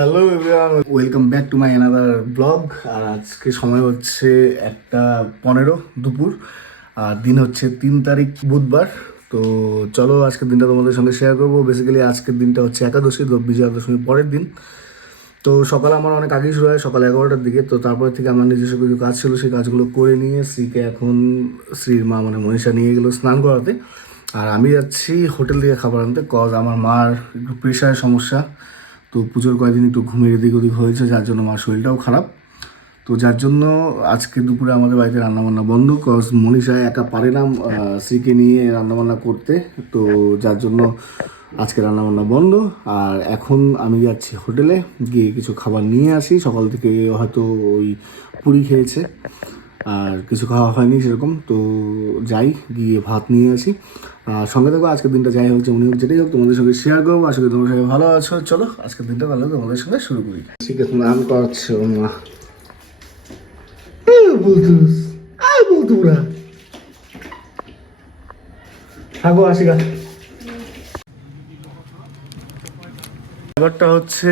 Hello everyone, welcome back to my another blog. আর আজকে সময় হচ্ছে 1:15 দুপুর, আর দিন হচ্ছে 3 তারিখ বুধবার। তো চলো আজকের দিনটা তোমাদের সঙ্গে শেয়ার করবো। বেসিক্যালি আজকের দিনটা হচ্ছে একাদশী, বিজয়া দশমীর পরের দিন। তো সকালে আমার অনেক আগেই শুরু হয়, সকাল 11টার দিকে। তো তারপর থেকে আমার নিজস্ব কিছু কাজ ছিল, সেই কাজগুলো করে নিয়ে শ্রীকে এখন শ্রীর মা মানে মনীষা নিয়ে গেলো স্নান করাতে। আর আমি যাচ্ছি হোটেল থেকে খাবার আনতে, কজ আমার মার একটু প্রেশারের সমস্যা। তো পুজোর কয়েকদিন একটু ঘুমের এদিক ওদিক হয়েছে, যার জন্য মার শরীরটাও খারাপ। তো যার জন্য আজকে দুপুরে আমাদের বাড়িতে রান্নাবান্না বন্ধ, কজ মনীষা একা পারে না শ্রীকে নিয়ে রান্নাবান্না করতে। তো যার জন্য আজকে রান্নাবান্না বন্ধ। আর এখন আমি যাচ্ছি হোটেলে, গিয়ে কিছু খাবার নিয়ে আসি। সকাল থেকে হয়তো ওই পুরি খেয়েছে, আর কিছু খাওয়া হয়নি সেরকম। তো যাই, গিয়ে ভাত নিয়ে আসি। সঙ্গে থাকো, আজকের দিনটা যাই হোক যেমনই হোক যেটাই হোক তোমাদের সঙ্গে শেয়ার করবো। আশা করি তোমার সঙ্গে ভালো আছো। চলো আজকের দিনটা ভালো তোমাদের সঙ্গে শুরু করি। ঠিক আছে, নাম করাচ্ছে ওর মা। বলতুস আর বলতু না থাকো, আসি গা। ব্যাপারটা হচ্ছে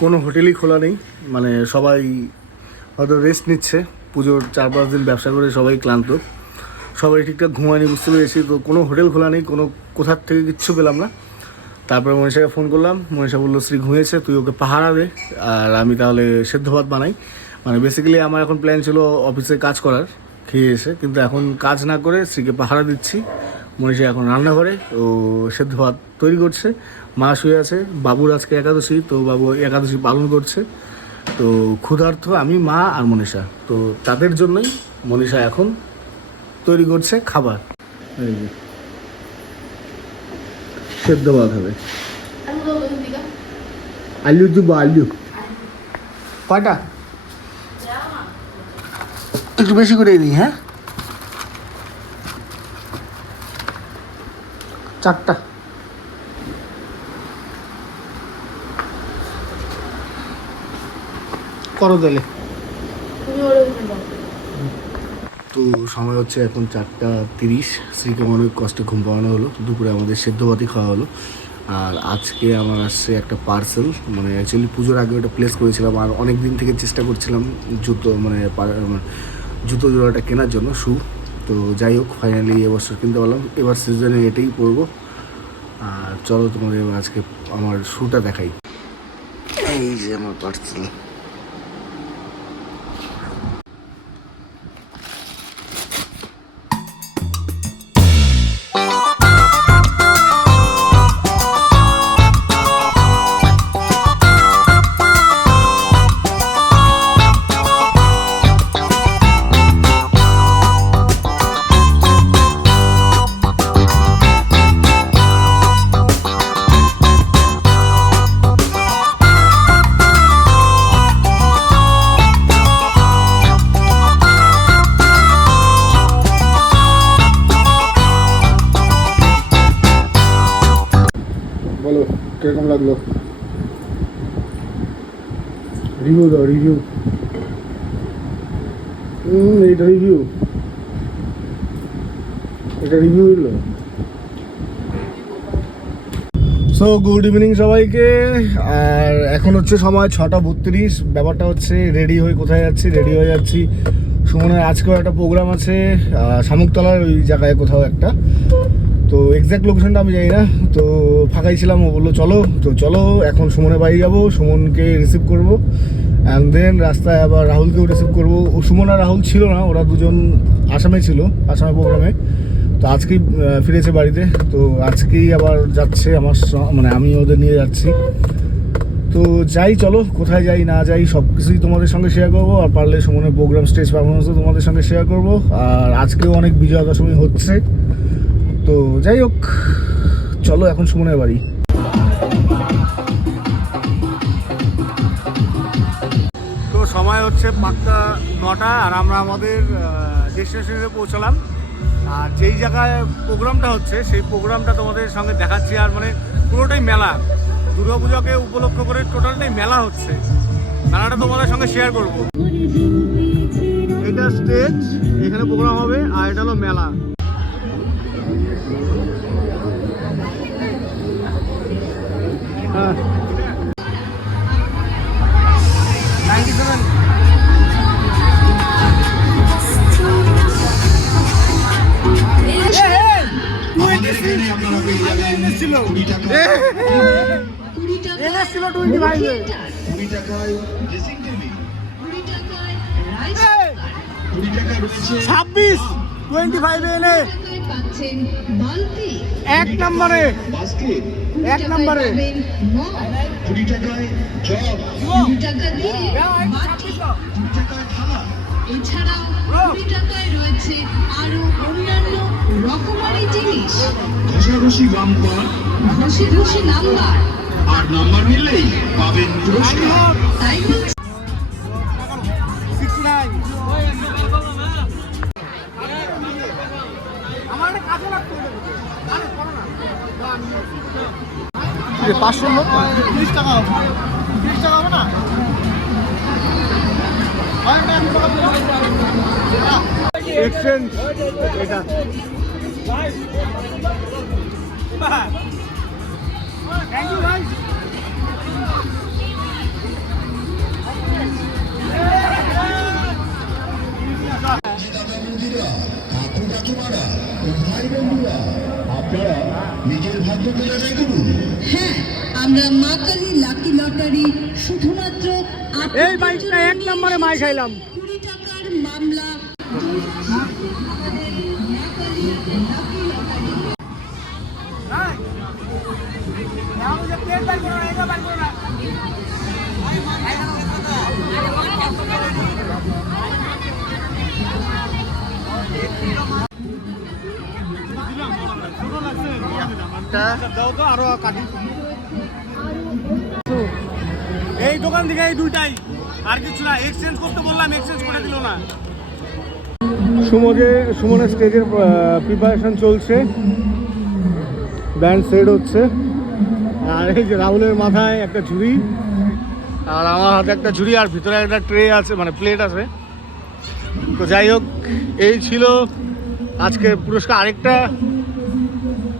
কোনো হোটেলই খোলা নেই, মানে সবাই হয়তো রেস্ট নিচ্ছে। পুজোর 4-5 দিন ব্যবসা করে সবাই ক্লান্ত, সবাই ঠিকঠাক ঘুমায়নি বুঝতে পেরেছি। তো কোনো হোটেল খোলা নেই, কোথার থেকে কিচ্ছু পেলাম না। তারপরে মনীষাকে ফোন করলাম, মনীষা বললো শ্রী ঘুমিয়েছে, তুই ওকে পাহারা দে আর আমি তাহলে সেদ্ধ ভাত বানাই। মানে বেসিক্যালি আমার এখন প্ল্যান ছিল অফিসে কাজ করার, খেয়ে এসে, কিন্তু এখন কাজ না করে শ্রীকে পাহারা দিচ্ছি। মনীষা এখন রান্না করে, ও সেদ্ধ ভাত তৈরি করছে। মা শুয়ে আছে, বাবুর আজকে একাদশী, তো বাবু একাদশী পালন করছে। তো ক্ষুধার্ত আমি, মা আর মনীষা, তো তাদের জন্যই মনীষা এখন তৈরি করছে খাবার। এই যে সেদ্ধ ভাত হবে। আলু দিব, আলু কয়টা একটু বেশি করে দিই। হ্যাঁ, 4টা। করো তাহলে। তো সময় হচ্ছে এখন 4:30। শ্রীকে অনেক কষ্টে ঘুম পাড়ানো হলো, দুপুরে আমাদের সেদ্ধ ভাতই খাওয়া হলো। আর আজকে আমার আসছে একটা পার্সেল, মানে অ্যাকচুয়ালি পুজোর আগে ওটা প্লেস করেছিলাম, আর অনেক দিন থেকে চেষ্টা করছিলাম জুতো মানে জুতো জোড়াটা কেনার জন্য, শু। তো যাই হোক, ফাইনালি এবছর কিনতে পারলাম। এবার সিজনে এটাই পরবো। আর চলো তোমাদের আজকে আমার শুটা দেখাই। এই যে আমার পার্সেল। বলো কিরকম লাগলো, রিভিউ দাও, রিভিউ। এটা রিভিউ, এটা রিভিউ হলো। সো গুড ইভিনিং সবাইকে। আর এখন হচ্ছে সময় 6:32। ব্যাপারটা হচ্ছে রেডি হয়ে কোথায় যাচ্ছি, রেডি হয়ে যাচ্ছি সুমনের আজকেও একটা প্রোগ্রাম আছে শামুকতলার ওই জায়গায় কোথাও একটা। তো এক্স্যাক্ট লোকেশনটা আমি জানি না। তো ফাঁকাই ছিলাম, ও বললো চলো। তো চলো এখন সুমনের বাড়ি যাবো, সুমনকে রিসিভ করবো, অ্যান্ড দেন রাস্তায় আবার রাহুলকেও রিসিভ করবো। ও সুমন আর রাহুল ছিল না, ওরা দুজন আসামে ছিল, আসামে প্রোগ্রামে। তো আজকেই ফিরেছে বাড়িতে। তো আজকেই আবার যাচ্ছে আমার, মানে আমি ওদের নিয়ে যাচ্ছি। তো যাই, চলো কোথায় যাই না যাই সব কিছুই তোমাদের সঙ্গে শেয়ার করবো। আর পারলে সুমনের প্রোগ্রাম স্টেজ পারফরমেন্সও তোমাদের সঙ্গে শেয়ার করবো। আর আজকেও অনেক বিজয়া দশমী হচ্ছে। তো যাই হোক, চলো এখন সুমনের বাড়ি। তো সময় হচ্ছে 9টা, আর আমরা আমাদের ডেস্টিনেশনে পৌঁছলাম। আর যেই জায়গায় প্রোগ্রামটা হচ্ছে সেই প্রোগ্রামটা তোমাদের সঙ্গে দেখাচ্ছি। আর মানে পুরোটাই মেলা, দুর্গাপূজাকে উপলক্ষ করে টোটালটাই মেলা হচ্ছে। মেলাটা তোমাদের সঙ্গে শেয়ার করবো। এটা স্টেজ, এখানে প্রোগ্রাম হবে, আর এটা হলো মেলা। ছিল 25 এ 20 টাকায় ড্রেসিং টেবিল 20 টাকায় রাইস 20 টাকা রয়েছে 26 25 এ এনে পাচ্ছেন বালতি এক নম্বরে বাস্কেট এক নম্বরে 20 টাকায় জগ 20 টাকা দিয়ে বাটি 20 টাকায় থালা এছাড়াও 20 টাকায় রয়েছে আরো অন্যান্য রকমারি জিনিস ঘষাঘষি বাম্পার ঘষে ঘষে নাম্বার আর নাম্বার মিললেই পাবেন পুরস্কার। তাই বলছি 69 আমার একটা কাজে লাগতো আরে করো না 500 লোক 30 টাকা 30 টাকা হবে না এক্সচেঞ্জ এটা থ্যাংক ইউ ভাই আপনারা নিজের ভাগ্যকে যাচাই করুন। হ্যাঁ আমরা মা কালী লাকি লটারি শুধুমাত্র এই বাইকটা এক নম্বরে মাই খাইলাম 20 টাকার মামলা এই দোকান থেকে এই দুইটাই আর কিছু না এক্সচেঞ্জ করতে বললাম এক্সচেঞ্জ করে দিল না সুমনের স্টেজের প্রিপারেশন চলছে ব্যান্ড সেট হচ্ছে আর এই যে রাহুলের মাথায় একটা ঝুড়ি আর আমার হাতে একটা ঝুড়ি আর ভিতরে একটা ট্রে আছে মানে প্লেট আছে তো যাই হোক এই ছিল আজকে পুরস্কার আরেকটা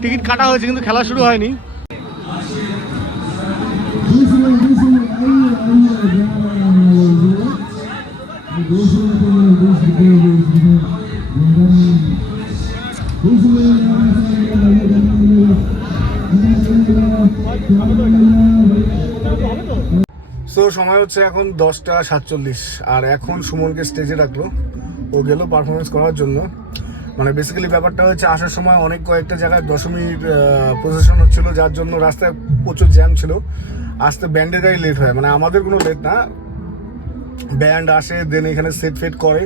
টিকিট কাটা হয়েছে কিন্তু খেলা শুরু হয়নি সো সময় হচ্ছে এখন 10:47 আর এখন সুমনকে স্টেজে রাখলো ও গেল পারফরমেন্স করার জন্য মানে বেসিক্যালি ব্যাপারটা হচ্ছে আসার সময় অনেক কয়েকটা জায়গায় দশমীর প্রসেশন হচ্ছিল যার জন্য রাস্তায় প্রচুর জ্যাম ছিল আসতে ব্যান্ডের গাড়ি লেট হয় মানে আমাদের কোনো লেট না ব্যান্ড আসে দেন এখানে সেট ফেট করে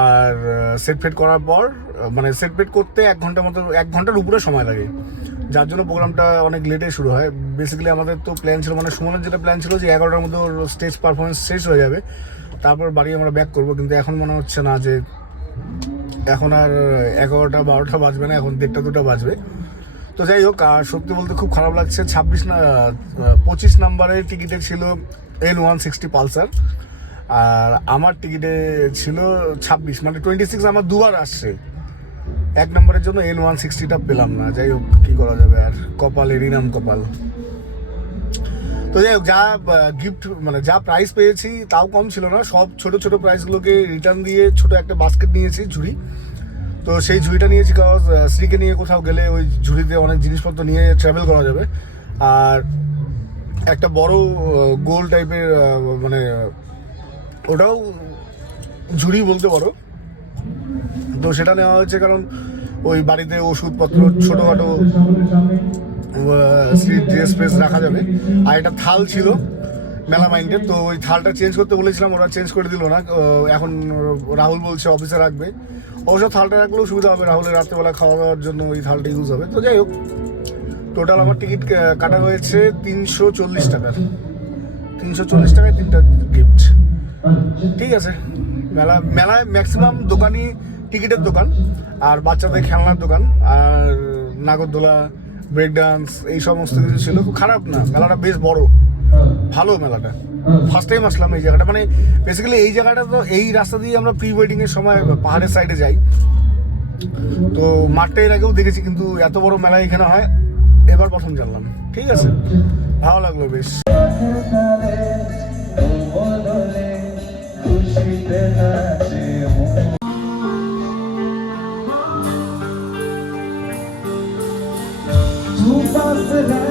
আর সেট ফেট করার পর মানে সেট ফেট করতে 1 ঘন্টার মতো 1 ঘন্টার উপরে সময় লাগে যার জন্য প্রোগ্রামটা অনেক লেটে শুরু হয় বেসিক্যালি আমাদের তো প্ল্যান ছিল মানে সুমনের যেটা প্ল্যান ছিল যে 11টার মধ্যে স্টেজ পারফরমেন্স শেষ হয়ে যাবে তারপর বাড়ি আমরা ব্যাক করবো কিন্তু এখন মনে হচ্ছে না যে এখন আর 11টা 12টা বাজবে না এখন 1:30 2টা বাজবে তো যাই হোক আর সত্যি বলতে খুব খারাপ লাগছে 25 নাম্বারের টিকিটে ছিল L160 পালসার আর আমার টিকিটে ছিল 26 মানে 26 আমার দুবার আসছে 1 নম্বরের জন্য L160টা পেলাম না যাই হোক কী করা যাবে আর কপালেরই নাম কপাল তো যাই হোক যা গিফট মানে যা প্রাইস পেয়েছি তাও কম ছিল না সব ছোট ছোট প্রাইসগুলোকে রিটার্ন দিয়ে ছোট একটা বাস্কেট নিয়েছি ঝুড়ি তো সেই ঝুড়িটা নিয়েছি কারণ স্ত্রীকে নিয়ে কোথাও গেলে ওই ঝুড়িতে অনেক জিনিসপত্র নিয়ে ট্রাভেল করা যাবে আর একটা বড় গোল টাইপের মানে ওটাও ঝুড়ি বলতে পারো তো সেটা নেওয়া হয়েছে কারণ ওই বাড়িতে ওষুধপত্র ছোটোখাটো ড্রেস ফ্রেস রাখা যাবে আর একটা থাল ছিল মেলামাইন্ডের তো ওই থালটা চেঞ্জ করতে বলেছিলাম ওরা চেঞ্জ করে দিল না এখন রাহুল বলছে অফিসে রাখবে অবশ্য থালটা রাখলেও সুবিধা হবে রাহুলের রাত্রেবেলা খাওয়া দাওয়ার জন্য ওই থালটা ইউজ হবে তো যাই হোক টোটাল আমার টিকিট কাটা হয়েছে 340 টাকার 340 টাকায় 3টা গিফট ঠিক আছে মেলায় ম্যাক্সিমাম দোকানই টিকিটের দোকান আর বাচ্চাদের খেলনার দোকান আর নাগরদোলা ব্রেক ডান্স এই সমস্ত কিছু ছিল খুব খারাপ না মেলাটা বেশ বড় ভালো মেলাটা ফার্স্ট টাইম আসলাম এই জায়গাটা মানে বেসিক্যালি এই জায়গাটা তো এই রাস্তা দিয়ে আমরা প্রি ওয়েডিংয়ের সময় পাহাড়ের সাইডে যাই তো মাঠটা এর আগেও দেখেছি কিন্তু এত বড় মেলা এখানে হয় এবার প্রথম জানলাম ঠিক আছে ভালো লাগলো বেশ বেলায়